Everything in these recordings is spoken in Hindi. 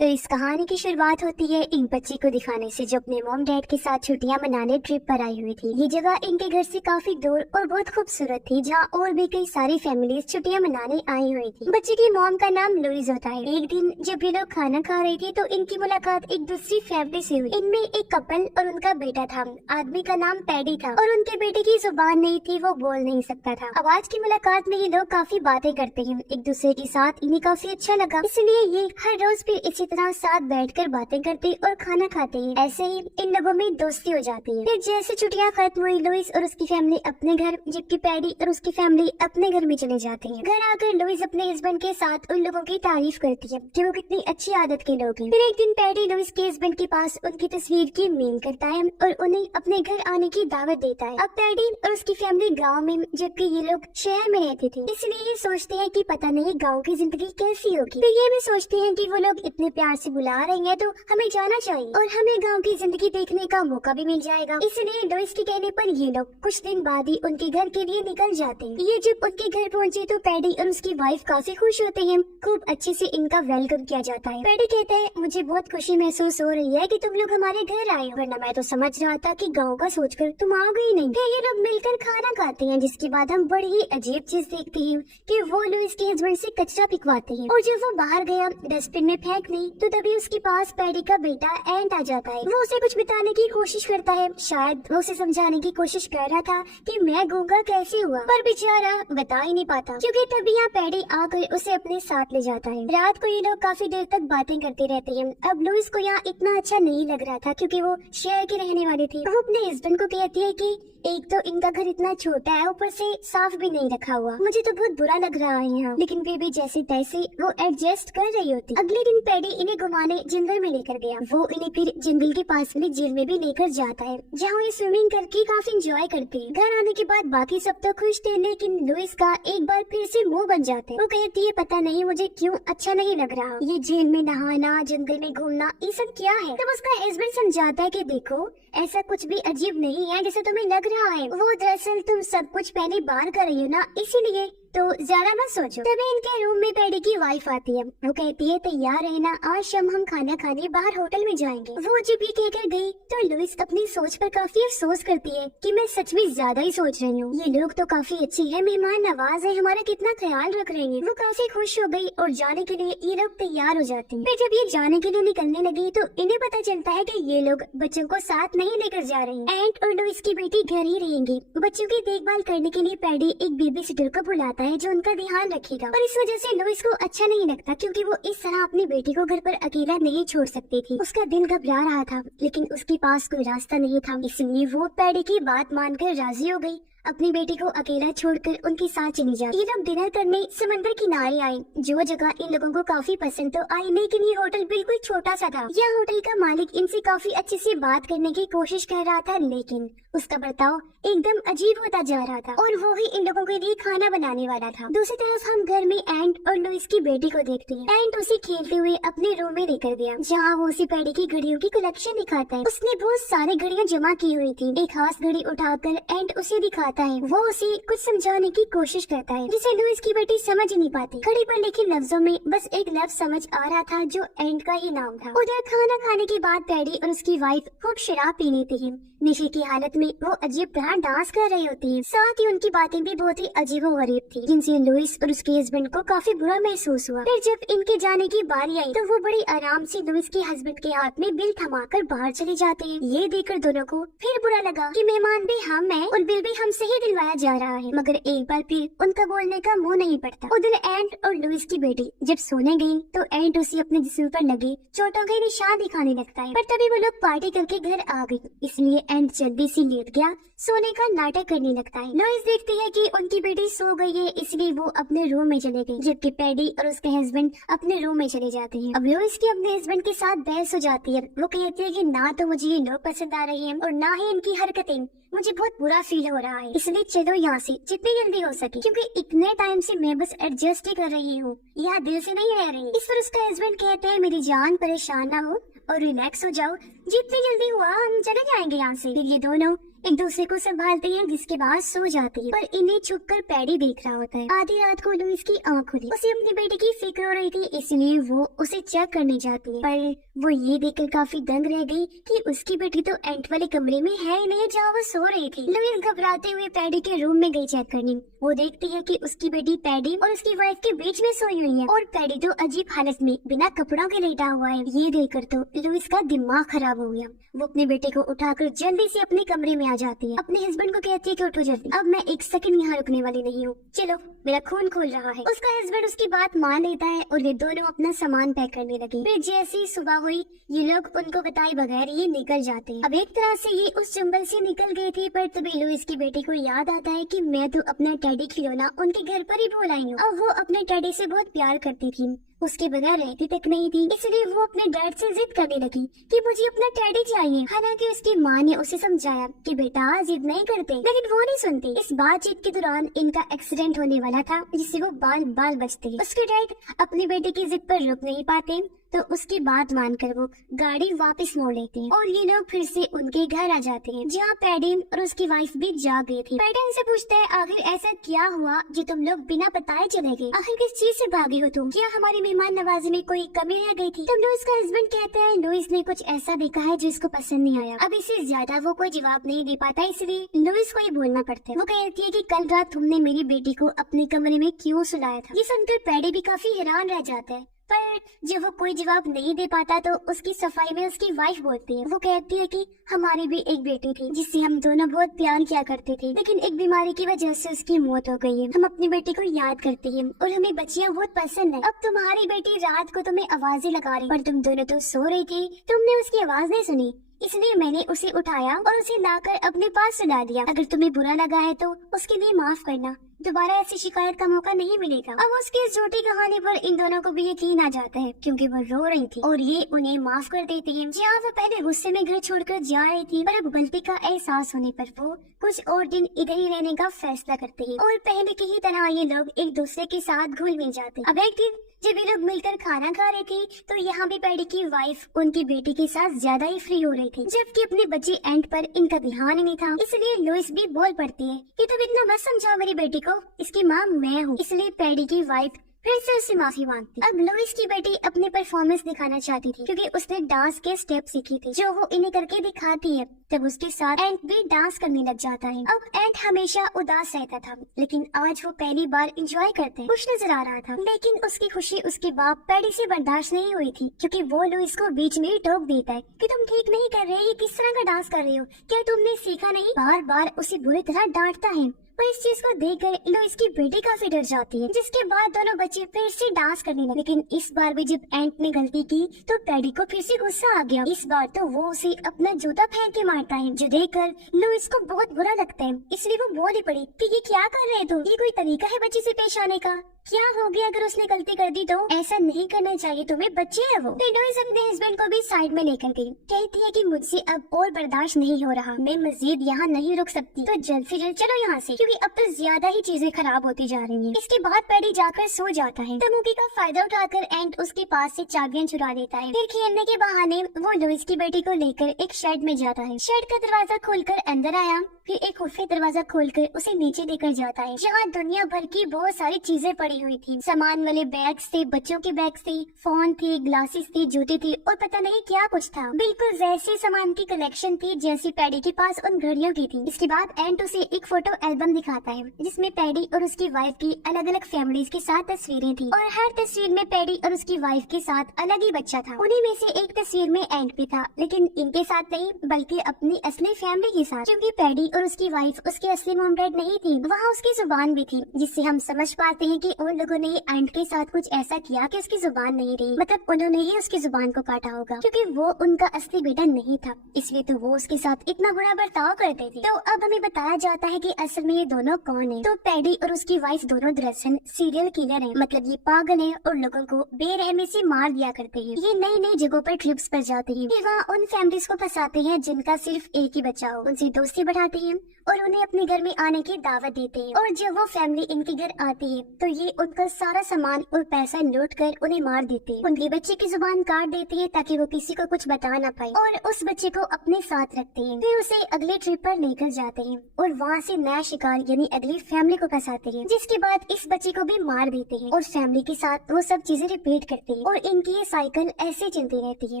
तो इस कहानी की शुरुआत होती है एक बच्ची को दिखाने से जो अपने मॉम डैड के साथ छुट्टियां मनाने ट्रिप पर आई हुई थी। ये जगह इनके घर से काफी दूर और बहुत खूबसूरत थी, जहां और भी कई सारी फैमिलीज छुट्टियां मनाने आई हुई थी। बच्ची की मॉम का नाम लुइस होता है। एक दिन जब ये लोग खाना खा रहे थे तो इनकी मुलाकात एक दूसरी फैमिली से हुई। इनमें एक कपल और उनका बेटा था। आदमी का नाम पैडी था और उनके बेटे की जुबान नहीं थी, वो बोल नहीं सकता था। अब आज की मुलाकात में ये लोग काफी बातें करते हैं एक दूसरे के साथ। इन्हें काफी अच्छा लगा, इसलिए ये हर रोज फिर इसी तरह साथ बैठकर बातें करते और खाना खाते हैं। ऐसे ही इन लोगों में दोस्ती हो जाती है। फिर जैसे छुट्टियां खत्म हुई, लुइस और उसकी फैमिली अपने घर, जबकि पैडी और उसकी फैमिली अपने घर में चले जाते हैं। घर आकर लुइस अपने हस्बैंड के साथ उन लोगों की तारीफ करती है कि वो कितनी अच्छी आदत के लोग हैं। फिर एक दिन पैडी लुइस के हस्बैंड के पास उनकी तस्वीर की मीम करता है और उन्हें अपने घर आने की दावत देता है। अब पैडी और उसकी फैमिली गाँव में, जबकि ये लोग शहर में रहते थे, इसलिए ये सोचते हैं कि पता नहीं गाँव की जिंदगी कैसी होगी। फिर ये भी सोचते हैं कि वो लोग इतने प्यार से बुला रहे हैं तो हमें जाना चाहिए और हमें गांव की जिंदगी देखने का मौका भी मिल जाएगा। इसलिए लुइस के कहने पर ये लोग कुछ दिन बाद ही उनके घर के लिए निकल जाते हैं। ये जब उनके घर पहुंचे तो पैडी और उसकी वाइफ काफी खुश होते हैं। खूब अच्छे से इनका वेलकम किया जाता है। पैडी कहता है, मुझे बहुत खुशी महसूस हो रही है कि तुम लोग हमारे घर आए हो, वरना मैं तो समझ रहा था कि गाँव का सोचकर तुम आ गई नहीं। फिर ये लोग मिलकर खाना खाते हैं, जिसके बाद हम बड़ी ही अजीब चीज देखते हैं कि वो लुइस के हस्बैंड से कचरा पिकवाते हैं और जब वो बाहर गया डस्टबिन में फेंकने तो तभी उसके पास पैडी का बेटा एंट आ जाता है। वो उसे कुछ बताने की कोशिश करता है, शायद वो उसे समझाने की कोशिश कर रहा था कि मैं गूंगा कैसे हुआ, पर बेचारा बता ही नहीं पाता क्योंकि तभी यहाँ पैडी आकर उसे अपने साथ ले जाता है। रात को ये लोग काफी देर तक बातें करते रहते हैं। अब लुइस को यहाँ इतना अच्छा नहीं लग रहा था क्योंकि वो शहर की रहने वाली थी। वो अपने हस्बैंड को कहती है कि एक तो इनका घर इतना छोटा है, ऊपर से साफ भी नहीं रखा हुआ, मुझे तो बहुत बुरा लग रहा है यहाँ। लेकिन फिर भी जैसे तैसे वो एडजस्ट कर रही होती। अगले दिन पैडी इन्हें घुमाने जंगल में लेकर गया। वो इन्हें फिर जंगल के पास वाली झील में भी लेकर जाता है, जहाँ ये स्विमिंग करके काफी एंजॉय करते हैं। घर आने के बाद बाकी सब तो खुश थे, लेकिन लुइस का एक बार फिर से मुंह बन जाता है। वो कहती है, पता नहीं मुझे क्यों अच्छा नहीं लग रहा, ये झील में नहाना, जंगल में घूमना, ये सब क्या है। तब उसका हस्बैंड समझाता है कि देखो ऐसा कुछ भी अजीब नहीं है जैसे तुम्हें लग रहा है। वो दरअसल तुम सब कुछ पहली बार कर रही हो ना, इसीलिए तो ज्यादा मत सोचो। तभी इनके रूम में पैडी की वाइफ आती है। वो कहती है, तैयार रहना, आज शाम हम खाना खाने बाहर होटल में जाएंगे। वो जब ये कहकर गई तो लुइस अपनी सोच पर काफी अफसोस करती है कि मैं सच में ज्यादा ही सोच रही हूँ। ये लोग तो काफी अच्छे हैं, मेहमान नवाज है, हमारा कितना ख्याल रख रहे हैं। वो काफी खुश हो गई और जाने के लिए ये लोग तैयार हो जाते हैं। फिर जब ये जाने के लिए निकलने लगी तो इन्हें पता चलता है कि ये लोग बच्चों को साथ नहीं लेकर जा रहे हैं। एंट और लुइस की बेटी घर ही रहेंगी। बच्चों की देखभाल करने के लिए पैडी एक बेबी सिटर को बुलाता है जो उनका ध्यान रखेगा। और इस वजह से लुइस को अच्छा नहीं लगता क्योंकि वो इस तरह अपनी बेटी को घर पर अकेला नहीं छोड़ सकती थी। उसका दिल घबरा रहा था, लेकिन उसके पास कोई रास्ता नहीं था, इसलिए वो पैडी की बात मानकर राजी हो गई। अपनी बेटी को अकेला छोड़कर उनके साथ चली जाती। ये लोग डिनर करने समंदर किनारे आए। जो जगह इन लोगों को काफी पसंद तो आई, लेकिन ये होटल बिल्कुल छोटा सा था। यह होटल का मालिक इनसे काफी अच्छे से बात करने की कोशिश कर रहा था, लेकिन उसका बर्ताव एकदम अजीब होता जा रहा था और वो ही इन लोगों के लिए खाना बनाने वाला था। दूसरी तरफ हम घर में एंट और लुइस की बेटी को देखते हैं। एंट उसे खेलते हुए अपने रूम में लेकर गया, जहाँ वो उसे पैडी की घड़ियों की कलेक्शन दिखाता है। उसने बहुत सारी घड़ियां जमा की हुई थी। एक खास घड़ी उठाकर एंट उसे दिखाता है। वो उसे कुछ समझाने की कोशिश करता है, जिसे लुइस की बेटी समझ नहीं पाती। घड़ी पर लिखे लफ्जों में बस एक लफ्ज समझ आ रहा था जो एंट का ही नाम था। उधर खाना खाने के बाद पैडी और उसकी वाइफ खूब शराब पी लेती है। नशे की हालत में वो अजीब तरह डांस कर रही होती है। साथ ही उनकी बातें भी बहुत ही अजीबोगरीब थी, जिनसे लुइस और उसके हस्बैंड को काफी बुरा महसूस हुआ। फिर जब इनके जाने की बारी आई तो वो बड़ी आराम से लुइस के हस्बैंड के हाथ में बिल थमाकर बाहर चले जाते हैं। ये देखकर दोनों को फिर बुरा लगा कि मेहमान भी हम हैं और बिल भी हमसे ही दिलवाया जा रहा है, मगर एक बार फिर उनका बोलने का मुंह नहीं पड़ता। उधर एंट और लुइस की बेटी जब सोने गई तो एंट उसे अपने जिस्म पर लगे चोटों के निशान दिखाने लगता है, पर तभी वो लोग पार्टी करके घर आ गई, इसलिए एंट जल्दी से लेट गया, सोने का नाटक करने लगता है। लुइस देखती है कि उनकी बेटी सो गई है, इसलिए वो अपने रूम में चले गई, जबकि पैडी और उसके हस्बैंड अपने रूम में चले जाते हैं। अब लुइस की अपने हस्बैंड के साथ बहस हो जाती है। वो कहती है कि ना तो मुझे ये लोग पसंद आ रहे हैं और ना ही इनकी हरकतें, मुझे बहुत बुरा फील हो रहा है, इसलिए चलो यहाँ से जितनी जल्दी हो सके, क्योंकि इतने टाइम से मैं बस एडजस्ट ही कर रही हूँ, यहाँ दिल से नहीं रह रही। इस पर उसका हस्बैंड कहते हैं, मेरी जान परेशान ना हो और रिलैक्स हो जाओ, जितनी जल्दी हुआ हम चले जाएंगे यहाँ से। फिर ये दोनों एक दूसरे को संभालते हैं, जिसके बाद सो जाते हैं। पर इन्हें छुपकर पैडी देख रहा होता है। आधी रात को लुइस की आंख खुली। उसे अपने बेटे की फिक्र हो रही थी, इसलिए वो उसे चेक करने जाती है। पर वो ये देखकर काफी दंग रह गई कि उसकी बेटी तो एंट वाले कमरे में है ही नहीं जहाँ वो सो रही थी। लुइस घबराते हुए पैडी के रूम में गई चेक करने। वो देखती है कि उसकी बेटी पैडी और उसकी वाइफ के बीच में सोई हुई है और पैडी तो अजीब हालत में बिना कपड़ों के लेटा हुआ है। ये देखकर तो लुइस का दिमाग खराब हो गया। वो अपने बेटे को उठाकर जल्दी से अपने कमरे में आ जाती है। अपने हस्बैंड को कहती है कि उठो जल्दी, अब मैं एक सेकंड यहाँ रुकने वाली नहीं हूँ, चलो मेरा खून खोल रहा है। उसका हस्बैंड उसकी बात मान लेता है और ये दोनों अपना सामान पैक करने लगे। फिर जैसे ही सुबह हुई ये लोग उनको बताए बगैर ये निकल जाते हैं। अब एक तरह से ये उस जंगल से निकल गई थी, पर तभी लुइस की बेटी को याद आता है कि मैं तो अपना टेडी खिलौना उनके घर पर ही भूल आई हूँ। अब वो अपने टेडी से बहुत प्यार करती थी, उसके बगैर रहती तक नहीं थी। इसलिए वो अपने डैड से जिद करने लगी कि मुझे अपना टेडी चाहिए। हालांकि उसकी माँ ने उसे समझाया कि बेटा जिद नहीं करते, लेकिन वो नहीं सुनती। इस बातचीत के दौरान इनका एक्सीडेंट होने वाला था, जिससे वो बाल बाल बचते। उसके डैड अपनी बेटी की जिद पर रुक नहीं पाते, तो उसकी बात मानकर वो गाड़ी वापस मोड़ लेते हैं और ये लोग फिर से उनके घर आ जाते हैं, जहाँ पैडी और उसकी वाइफ भी जाग गई थी। पैडी उनसे पूछता है आखिर ऐसा क्या हुआ जो तुम लोग बिना बताए चले गए? आखिर किस चीज से भागे हो तुम? क्या हमारी मेहमान नवाजी में कोई कमी रह गई थी? तब लुइस का हस्बैंड कहता है लुइस ने कुछ ऐसा देखा है जो इसको पसंद नहीं आया। अब इससे ज्यादा वो कोई जवाब नहीं दे पाता, इसलिए लुइस को ये बोलना पड़ता है। वो कहती है कि कल रात तुमने मेरी बेटी को अपने कमरे में क्यों सुलाया था? ये सुनकर पैडी भी काफी हैरान रह जाता है, पर जब वो कोई जवाब नहीं दे पाता तो उसकी सफाई में उसकी वाइफ बोलती है। वो कहती है कि हमारी भी एक बेटी थी जिससे हम दोनों बहुत प्यार किया करते थे, लेकिन एक बीमारी की वजह से उसकी मौत हो गई है। हम अपनी बेटी को याद करते हैं और हमें बच्चियां बहुत पसंद है। अब तुम्हारी बेटी रात को तुम्हें आवाजें लगा रही, पर तुम दोनों तो सो रही थी, तुमने उसकी आवाज नहीं सुनी, इसलिए मैंने उसे उठाया और उसे लाकर अपने पास सुला दिया। अगर तुम्हें बुरा लगा है तो उसके लिए माफ करना, दोबारा ऐसी शिकायत का मौका नहीं मिलेगा। अब उसकी इस झूठी कहानी पर इन दोनों को भी यकीन आ जाता है, क्योंकि वो रो रही थी और ये उन्हें माफ कर देती है। जहाँ वो पहले गुस्से में घर छोड़कर जा रही थी, पर अब गलती का एहसास होने पर वो कुछ और दिन इधर ही रहने का फैसला करते हैं और पहले की ही तरह ये लोग एक दूसरे के साथ घुल मिल जाते। अब एक दिन जब ये लोग मिलकर खाना खा रहे थे, तो यहाँ भी पैडी की वाइफ उनकी बेटी के साथ ज्यादा ही फ्री हो रही थी, जबकि अपने बच्चे एंट पर इनका ध्यान ही नहीं था। इसलिए लुइस भी बोल पड़ती है कि तुम इतना मत समझाओ मेरी बेटी को, इसकी माँ मैं हूँ। इसलिए पैडी की वाइफ फिर से उससे माफी मांगती। अब लुइस की बेटी अपनी परफॉर्मेंस दिखाना चाहती थी, क्योंकि उसने डांस के स्टेप सीखी थी जो वो इन्हें करके दिखाती है। तब उसके साथ एंट भी डांस करने लग जाता है। अब एंट हमेशा उदास रहता था, लेकिन आज वो पहली बार एंजॉय करते खुश नजर आ रहा था। लेकिन उसकी खुशी उसके बाप पैडी से बर्दाश्त नहीं हुई थी, क्योंकि वो लुइस को बीच में ही टोक देता है कि तुम ठीक नहीं कर रहे, ये किस तरह का डांस कर रहे हो, क्या तुमने सीखा नहीं? बार बार उसे बुरी तरह डांटता है। पर इस चीज को देखकर लुइस की बेटी काफी डर जाती है, जिसके बाद दोनों बच्चे फिर से डांस करने लगे। लेकिन इस बार भी जब एंट ने गलती की तो पैडी को फिर से गुस्सा आ गया। इस बार तो वो उसे अपना जूता फेंक के मारता है, जो देखकर लुइस को बहुत बुरा लगता है। इसलिए वो बोल ही पड़ी कि ये क्या कर रहे हो? ये कोई तरीका है बच्चे से पेश आने का? क्या हो गया अगर उसने गलती कर दी तो? ऐसा नहीं करना चाहिए तुम्हें, बच्चे है वो। तो लुइस अपने हस्बैंड को भी साइड में लेकर गई। कहती है कि मुझसे अब और बर्दाश्त नहीं हो रहा, मैं मजीद यहाँ नहीं रुक सकती, तो जल्द से जल्द चलो यहाँ से, क्योंकि अब तो ज्यादा ही चीजें खराब होती जा रही हैं। इसके बाद पैडी जाकर सो जाता है। तो मौके का फायदा उठाकर एंट उसके पास से चाबियां चुरा लेता है। फिर खेलने के बहाने वो लुइस की बेटी को लेकर एक शेड में जाता है। शेड का दरवाजा खोलकर अंदर आया, फिर एक खुफिया दरवाजा खोलकर उसे नीचे लेकर जाता है, जहाँ दुनिया भर की बहुत सारी चीजें पड़ी हुई थी। सामान वाले बैग्स थे, बच्चों के बैग्स थे, फोन थे, ग्लासेस थे, जूते थे और पता नहीं क्या कुछ था। बिल्कुल वैसे सामान की कलेक्शन थी जैसी पैडी के पास उन घड़ियों की थी। इसके बाद एंट उसे एक फोटो एल्बम दिखाता है, जिसमें पैडी और उसकी वाइफ की अलग अलग फैमिलीज के साथ तस्वीरें थी, और हर तस्वीर में पैडी और उसकी वाइफ के साथ अलग ही बच्चा था। उन्हीं में से एक तस्वीर में एंट भी था, लेकिन इनके साथ नहीं बल्कि अपनी असली फैमिली के साथ, क्योंकि पैडी और उसकी वाइफ उसके असली मॉम डैड नहीं थी। वहाँ उसकी जुबान भी थी, जिससे हम समझ पाते हैं कि उन लोगों ने एंट के साथ कुछ ऐसा किया कि उसकी जुबान नहीं रही, मतलब उन्होंने ही उसकी जुबान को काटा होगा, क्योंकि वो उनका असली बेटा नहीं था, इसलिए तो वो उसके साथ इतना बुरा बर्ताव करते थे। तो अब हमें बताया जाता है कि असल में ये दोनों कौन है। तो पैडी और उसकी वाइफ दोनों दरअसल सीरियल किलर हैं, मतलब ये पागल हैं और लोगों को बेरहमी से मार दिया करते हैं। ये नई नई जगहों पर ट्रिप्स पर जाते हैं, फिर वहाँ उन फैमिलीज को फंसाते हैं जिनका सिर्फ एक ही बच्चा हो, उनसे दोस्ती बढ़ाते हैं और उन्हें अपने घर में आने की दावत देते हैं। और जब वो फैमिली इनके घर आती है तो ये उनका सारा सामान और पैसा लूट कर उन्हें मार देते हैं। उनके बच्चे की जुबान काट देते हैं ताकि वो किसी को कुछ बता ना पाए और उस बच्चे को अपने साथ रखते हैं। फिर उसे अगले ट्रिप पर लेकर जाते हैं और वहाँ से नया शिकार यानी अगली फैमिली को फंसाते हैं, जिसके बाद इस बच्चे को भी मार देते हैं और फैमिली के साथ वो सब चीजें रिपीट करते हैं और इनकी ये साइकिल ऐसे चलती रहती है।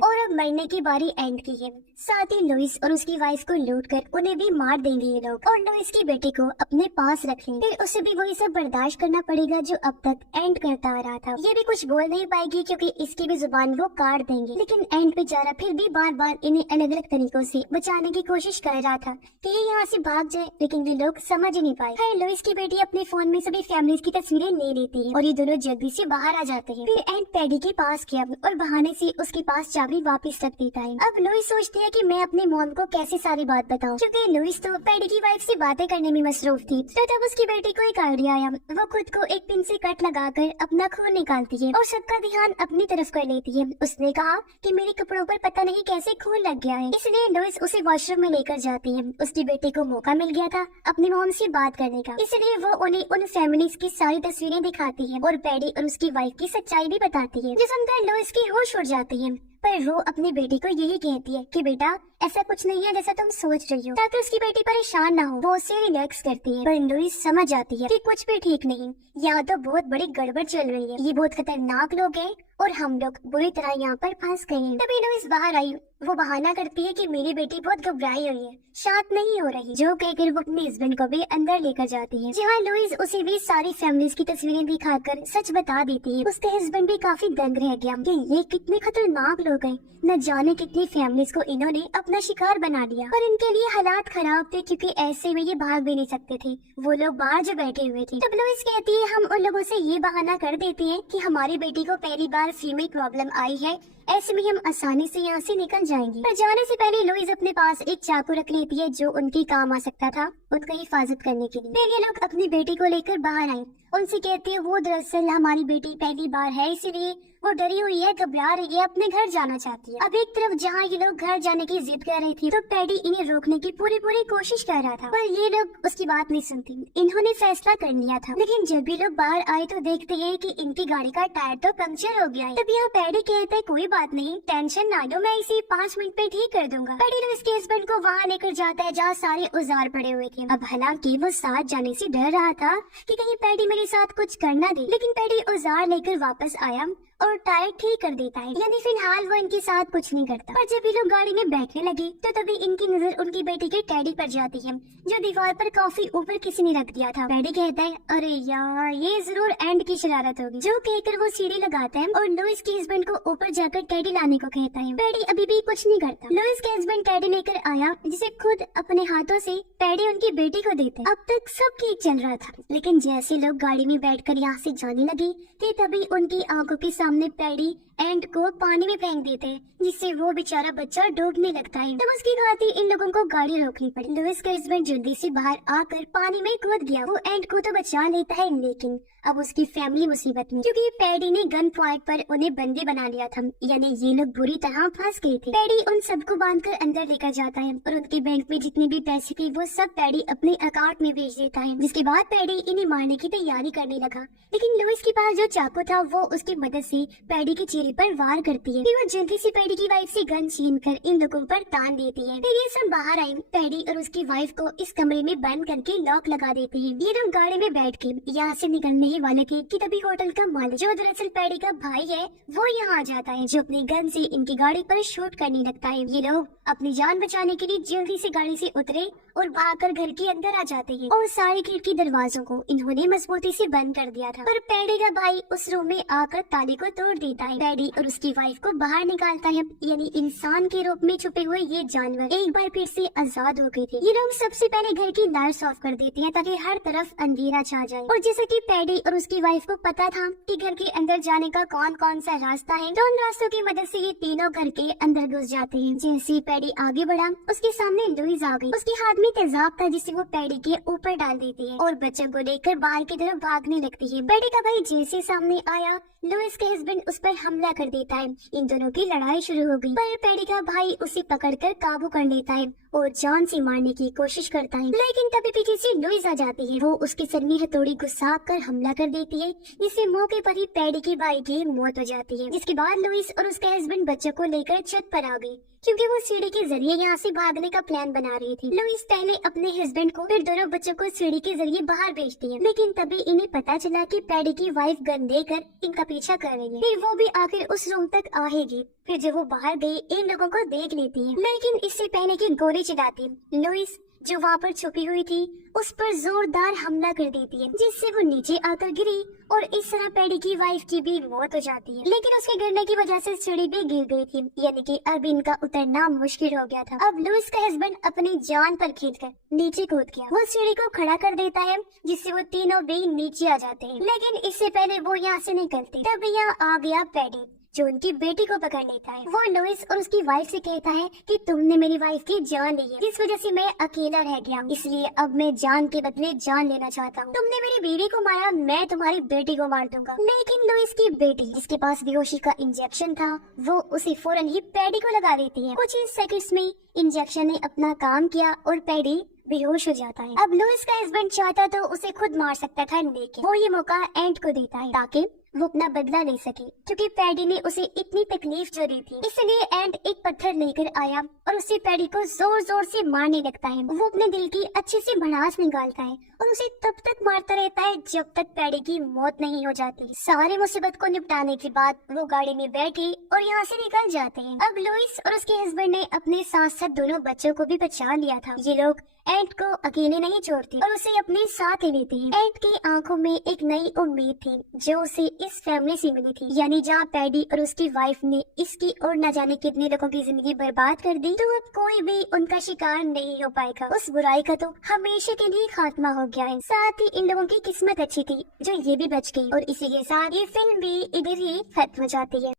और अब मरने की बारी एंड की है। साथ ही लुइस और उसकी वाइफ को लूट कर उन्हें भी मार देंगे ये लोग और लुइस की बेटी को अपने पास रख लेंगे। फिर उसे भी वही सब बर्दाश्त करना पड़ेगा जो अब तक एंड करता आ रहा था। ये भी कुछ बोल नहीं पाएगी क्योंकि इसकी भी जुबान वो काट देंगे। लेकिन एंड पे जारा फिर भी बार बार इन्हें अलग अलग तरीकों से बचाने की कोशिश कर रहा था कि ये यहाँ से भाग जाए, लेकिन ये लोग समझ ही नहीं पाए। फिर लुइस की बेटी अपने फोन में सभी फैमिलीज की तस्वीरें ले लेती है और ये दोनों जल्दी से बाहर आ जाते हैं। फिर एंड पैडी के पास गया और बहाने से उसके पास चाबी वापस रख देता है। अब लुइस सोचती है कि मैं अपने मॉम को कैसे सारी बात बताऊं, क्योंकि लुइस तो पैडी की वाइफ से बातें करने में मसरूफ थी। तो तब उसकी बेटी को एक आइडिया आया। वो खुद को एक पिन से कट लगाकर अपना खून निकालती है और सबका ध्यान अपनी तरफ कर लेती है। उसने कहा कि मेरे कपड़ों पर पता नहीं कैसे खून लग गया है, इसलिए लुइस उसे वॉशरूम में लेकर जाती है। उसकी बेटी को मौका मिल गया था अपनी मॉम से बात करने का, इसलिए वो उन्हें उन फैमिलीज की सारी तस्वीरें दिखाती है और पैडी और उसकी वाइफ की सच्चाई भी बताती है, जो सुनकर लुइस की होश उड़ जाती है। पर वो अपनी बेटी को यही कहती है कि बेटा ऐसा कुछ नहीं है जैसा तुम सोच रही हो, ताकि उसकी बेटी परेशान ना हो। वो उसे रिलैक्स करती है, पर लुइस समझ जाती है कि कुछ भी ठीक नहीं, यहाँ तो बहुत बड़ी गड़बड़ चल रही है। ये बहुत खतरनाक लोग हैं और हम लोग बुरी तरह यहाँ पर फंस गए हैं। तभी लुइस बाहर आई। वो बहाना करती है कि मेरी बेटी बहुत घबराई हुई है, शांत नहीं हो रही, जो कहकर वो अपने हस्बैंड को भी अंदर लेकर जाती है, जहाँ लुइस उसे भी सारी फैमिलीज की तस्वीरें दिखाकर सच बता देती है। उसके हस्बैंड भी काफी दंग रह गया कि ये कितने खतरनाक लोग हैं, न जाने कितनी फैमिलीज को इन्होंने अपना शिकार बना लिया। पर इनके लिए हालात खराब थे क्योंकि ऐसे में ये भाग भी नहीं सकते थे, वो लोग बाहर जो बैठे हुए थे। तब लुइस कहती है हम उन लोगों से ये बहाना कर देते हैं कि हमारी बेटी को पहली बार फीमेल प्रॉब्लम आई है, ऐसे में हम आसानी से यहाँ से निकल जाएंगे। पर जाने से पहले लुइस अपने पास एक चाकू रख लेती है जो उनकी काम आ सकता था उनका हिफाजत करने के लिए। फिर ये लोग अपनी बेटी को लेकर बाहर आए। उनसे कहते हैं वो दरअसल हमारी बेटी पहली बार है, इसीलिए वो डरी हुई है, घबरा रही है, अपने घर जाना चाहती है। अब एक तरफ जहाँ ये लोग घर जाने की जिद कर रही थी, तो पैडी इन्हें रोकने की पूरी कोशिश कर रहा था, पर ये लोग उसकी बात नहीं सुनती। इन्होंने फैसला कर लिया था। लेकिन जब भी लोग बाहर आए तो देखते हैं कि इनकी गाड़ी का टायर तो पंक्चर हो गया है। तब यहाँ पैडी कहता है कोई बात नहीं, टेंशन ना लो, मैं इसे 5 मिनट में ठीक कर दूंगा। पैडी लोग इसके हस्बैंड को वहाँ लेकर जाता है जहाँ सारे औजार पड़े हुए थे। अब हालांकि वो साथ जाने से डर रहा था कि कहीं पैडी मेरे साथ कुछ कर ना दे, लेकिन पैडी औजार लेकर वापस आया और टायर ठीक कर देता है, यानी फिलहाल वो इनके साथ कुछ नहीं करता। पर जब ये लोग गाड़ी में बैठने लगे तो तभी इनकी नजर उनकी बेटी के टेडी पर जाती है, जो दीवार पर काफी ऊपर किसी ने रख दिया था। पैडी कहता है अरे यार ये जरूर एंड की शरारत होगी, जो कहकर वो सीढ़ी लगाता है और लुइस के हस्बैंड को ऊपर जाकर टेडी लाने को कहता है। पैडी अभी भी कुछ नहीं करता। लुइस के हस्बैंड टेडी लेकर आया, जिसे खुद अपने हाथों से पैडी उनकी बेटी को देता है। अब तक सब ठीक चल रहा था, लेकिन जैसे लोग गाड़ी में बैठकर यहाँ से जाने लगे थे, तभी उनकी आंखों के सामने पैडी एंड को पानी में फेंक देते हैं, जिससे वो बेचारा बच्चा डूबने लगता है। तब उसकी खातिर इन लोगों को गाड़ी रोकनी पड़ी। लुइस का हस्बैंड जल्दी से बाहर आकर पानी में कूद गया। वो एंड को तो बचा लेता है, लेकिन अब उसकी फैमिली मुसीबत में, क्योंकि पैडी ने गन पॉइंट पर उन्हें बंदी बना लिया था, यानी ये लोग बुरी तरह फंस गए थे। पैडी उन सबको बांधकर अंदर लेकर जाता है और उनके बैंक में जितने भी पैसे थे वो सब पैडी अपने अकाउंट में भेज देता है। जिसके बाद पैडी इन्हें मारने की तैयारी करने लगा, लेकिन लुइस के पास जो चाकू था वो उसकी मदद से पैडी के चेहरे पर वार करती है। फिर वो जल्दी से पैडी की वाइफ से गन छीन कर इन लोगों पर तान देती है। फिर ये सब बाहर आए। पैडी और उसकी वाइफ को इस कमरे में बंद करके लॉक लगा देते हैं। ये लोग गाड़ी में बैठ के यहाँ से निकलने ही वाले थे कि तभी होटल का मालिक, जो दरअसल पैडी का भाई है, वो यहाँ आ जाता है, जो अपनी गन से इनकी गाड़ी पर शूट करने लगता है। ये लोग अपनी जान बचाने के लिए जल्दी से गाड़ी से उतरे और भागकर घर के अंदर आ जाते हैं और सारे खिड़की दरवाजों को इन्होंने मजबूती से बंद कर दिया था। पर पैडी का भाई उस रूम में आकर ताले को तोड़ देता है। पैडी और उसकी वाइफ को बाहर निकालता है, यानी इंसान के रूप में छुपे हुए ये जानवर एक बार फिर से आजाद हो गए थे। ये लोग सबसे पहले घर की लाइट्स ऑफ कर देते हैं ताकि हर तरफ अंधेरा छा जाए। और जैसा कि पैडी और उसकी वाइफ को पता था कि घर के अंदर जाने का कौन कौन सा रास्ता है, तो उन रास्तों की मदद से ये तीनों घर के अंदर घुस जाते हैं। जैसे पैडी आगे बढ़ा, उसके सामने लुइस आ गई। उसके हाथ में तेजाब था जिसे वो पैडी के ऊपर डाल देती है और बच्चों को लेकर बाहर की तरफ भागने लगती है। पैडी का भाई जैसे सामने आया, लुइस के हस्बैंड उस पर हमला कर देता है। इन दोनों की लड़ाई शुरू हो गई, पर पैडी का भाई उसे पकड़कर काबू कर लेता है और जान से मारने की कोशिश करता है, लेकिन तभी पीछे से लुइस आ जाती है। वो उसके सर में हथौड़ी घुसा कर हमला कर देती है, जिससे मौके पर ही पैडी के भाई की मौत हो जाती है। जिसके बाद लुइस और उसके हस्बैंड बच्चों को लेकर छत पर आ गई, क्योंकि वो सीढ़ी के जरिए यहाँ से भागने का प्लान बना रही थी। लुइस पहले अपने हस्बैंड को फिर दोनों बच्चों को सीढ़ी के जरिए बाहर भेजती है, लेकिन तभी इन्हें पता चला कि पैडी की वाइफ गन देकर इनका पीछा कर रही है। फिर वो भी आखिर उस रूम तक आएगी। फिर जब वो बाहर गई, इन लोगों को देख लेती है, लेकिन इससे पहले कि गोली चलाती, लुइस जो वहाँ पर छुपी हुई थी उस पर जोरदार हमला कर देती है, जिससे वो नीचे आकर गिरी और इस तरह पैडी की वाइफ की भी मौत हो जाती है। लेकिन उसके गिरने की वजह से सीढ़ी भी गिर गई थी, यानी कि अब इनका उतरना मुश्किल हो गया था। अब लुइस का हस्बैंड अपनी जान पर खींचकर नीचे कूद गया। वो सीढ़ी को खड़ा कर देता है, जिससे वो तीनों भी नीचे आ जाते हैं। लेकिन इससे पहले वो यहाँ से निकलते तब यहाँ आ गया पैडी, जो उनकी बेटी को पकड़ लेता है। वो लुइस और उसकी वाइफ से कहता है कि तुमने मेरी वाइफ की जान ली है, जिस वजह से मैं अकेला रह गया हूँ, इसलिए अब मैं जान के बदले जान लेना चाहता हूँ। तुमने मेरी बीवी को मारा, मैं तुम्हारी बेटी को मार दूंगा। लेकिन लुइस की बेटी, जिसके पास बेहोशी का इंजेक्शन था, वो उसे फौरन ही पैडी को लगा देती है। कुछ ही सेकंड्स में इंजेक्शन ने अपना काम किया और पैडी बेहोश हो जाता है। अब लुइस का हस्बैंड चाहता तो उसे खुद मार सकता था, लेकिन वो ये मौका एंड को देता है ताकि वो अपना बदला ले सके, क्योंकि पैडी ने उसे इतनी तकलीफ जो दी थी। इसलिए एंड एक पत्थर लेकर आया और उसे पैडी को जोर जोर से मारने लगता है। वो अपने दिल की अच्छे से भड़ास निकालता है और उसे तब तक मारता रहता है जब तक पैडी की मौत नहीं हो जाती। सारी मुसीबत को निपटाने के बाद वो गाड़ी में बैठे और यहाँ से निकल जाते हैं। अब लुइस और उसके हस्बैंड ने अपने साथ साथ दोनों बच्चों को भी बचा लिया था। ये लोग एंड को अकेले नहीं छोड़ते और उसे अपने साथ ले लेते हैं। एंड की आंखों में एक नई उम्मीद थी जो उसे इस फैमिली से मिली थी, यानी जहाँ पैडी और उसकी वाइफ ने इसकी और न जाने कितने लोगों की जिंदगी बर्बाद कर दी, तो अब कोई भी उनका शिकार नहीं हो पाएगा। उस बुराई का तो हमेशा के लिए खात्मा हो गया है। साथ ही इन लोगों की किस्मत अच्छी थी जो ये भी बच गई, और इसी के साथ ये फिल्म भी इधर ही खत्म हो जाती है।